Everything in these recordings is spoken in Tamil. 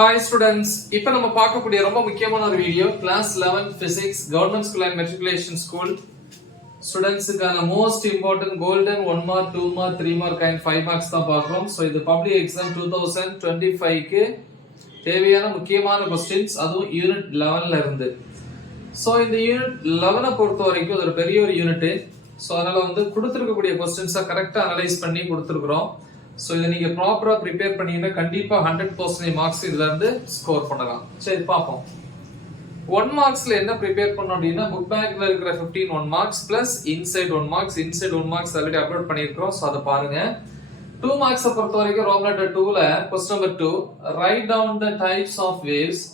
Hi students, இப்போ நம்ம பார்க்கக்கூடிய ரொம்ப முக்கியமான ஒரு video class 11 physics government school and matriculation school ஸ்டூடண்ட்ஸ்க்கான most important golden 1 mark 2 mark 3 mark and 5 marks தான் பார்க்கிறோம். ஸோ இது பப்ளிக் எக்ஸாம் 2025க்கு தேவையான முக்கியமான கொஸ்டின்ஸ், அதுவும் யூனிட் 11ல இருந்து. ஸோ இந்த யூனிட் 11 பொறுத்த வரைக்கும் ஒரு பெரிய ஒரு யூனிட். ஸோ அதனால கொடுத்துருக்கக்கூடிய கொஸ்டின்ஸை கரெக்டாக அனலைஸ் பண்ணி கொடுத்துருக்குறோம். ஸோ இதை நீங்க ப்ராப்பரா ப்ரிப்பேர் பண்ணீங்கன்னா கண்டிப்பா 100% மார்க்ஸ் இதுல இருந்து ஸ்கோர் பண்ணலாம். சரி பார்ப்போம். 1 மார்க்ஸ்ல என்ன ப்ரிப்பேர் பண்ணோம் அப்படின்னா, புக் பேக்ல இருக்கிற 15 1 marks plus inside 1 marks. Inside 1 marks already upload பண்ணியிருக்கிறோம். ஸோ அதை பாருங்க. 2 மார்க்ஸை பொறுத்த வரைக்கும் ரோம் லெட்டர் 2ல question number 2, write down the types of waves.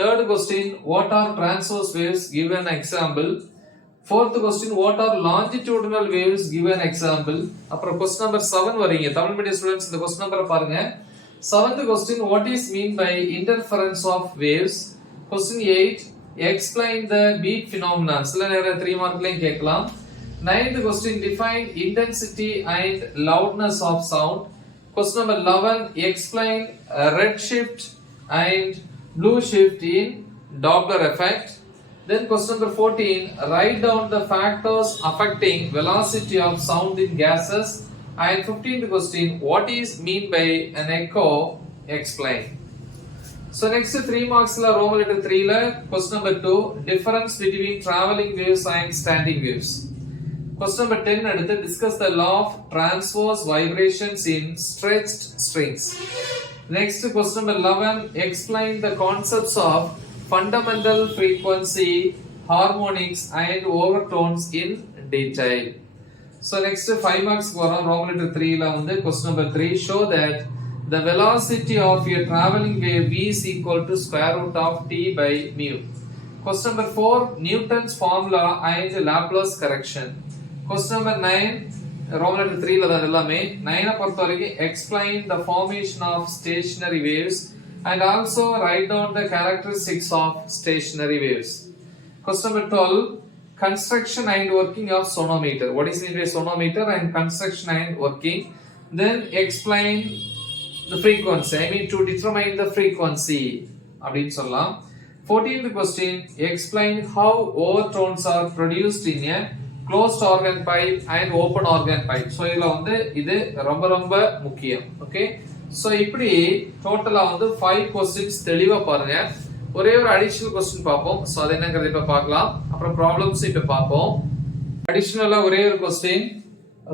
Third question, what are transverse waves, give an example. Fourth question, what are longitudinal waves, give an example. அப்புறம் question number 7 வரீங்க. தமிழ் மீடியம் ஸ்டூடண்ட்ஸ் இந்த question number பாருங்க. 7th question, what is mean by interference of waves. Question 8, explain the beat phenomenon. சில நேரம் 3 மார்க்லயும் கேட்கலாம். 9th question, define intensity and loudness of sound. Question number 11, explain red shift and blue shift in Doppler effect. Then question number 14, write down the factors affecting velocity of sound in gases. And 15th question, what is mean by an echo, explain. So next 3 marks la Roman letter 3 la question number 2, difference between traveling waves and standing waves. Question number 10 adutha discuss the law of transverse vibrations in stretched strings. Next question number 11, explain the concepts of fundamental frequency, harmonics and overtones in detail. So next 5 marks varum. Roman letter 3 la question number 3, show that the velocity of a traveling wave v is equal to square root of t by mu. Question number 4, Newton's formula and Laplace correction. Question number 9, Roman letter 3 la தான் எல்லாமே. 9 பொறுத்த வரைக்கும் explain the formation of stationary waves and also write down the characteristics of stationary waves. Question number 12, construction and working of sonometer. What is meant by sonometer and construction and working. Then explain the frequency, I mean to determine the frequency அப்படினு சொல்லலாம். 14th question, explain how overtones are produced in a closed organ pipe and open organ pipe. So இதுல இது ரொம்ப முக்கியம். ஓகே, சோ இப்படி டோட்டலா 5 क्वेश्चंस தெளிவா பாருங்க. ஒரே ஒரு அடிஷனல் क्वेश्चन பாப்போம். சோ அது என்னங்கறத இப்ப பார்க்கலாம். அப்புறம் ப்ராப்ளம்ஸ் இப்ப பாப்போம். அடிஷனலா ஒரே ஒரு क्वेश्चन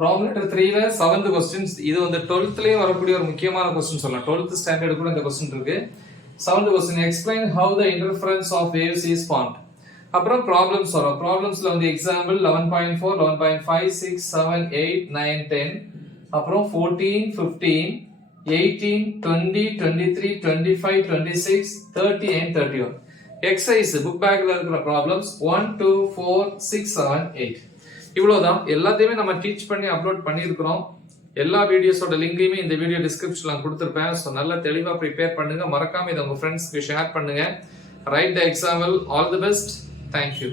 ரோமன் லெட்டர் 3ல 7th क्वेश्चंस. இது 12th லயே வரக்கூடிய ஒரு முக்கியமான क्वेश्चन சொல்லலாம். 12th ஸ்டாண்டர்ட் கூட இந்த क्वेश्चन இருக்கு. 7th question, explain how the interference of waves is formed. அப்புறம் ப்ராப்ளம்ஸ் வரும். ப்ராப்ளம்ஸ்ல எக்ஸாம்பிள் 11.4, 11.5, 6, 7, 8, 9, 10, அப்புறம் 14, 15, 18, 20, 23, 25, 26, 30 and 31. Exercise book bagல இருக்கிற ப்ராப்ளம்ஸ் 1, 2, 4, 6, 7, 8. இவ்வளவுதான். எல்லாத்தையுமே நம்ம டீச் பண்ணி அப்லோட் பண்ணியிருக்கிறோம். எல்லா வீடியோஸோட லிங்கையுமே இந்த வீடியோ டிஸ்கிரிப்ஷன்ல கொடுத்துருப்பேன். ஸோ நல்லா தெளிவா ப்ரிப்பேர் பண்ணுங்க. மறக்காம இதை உங்க ஃப்ரெண்ட்ஸ்க்கு ஷேர் பண்ணுங்க. Right the example. All the best. Thank you.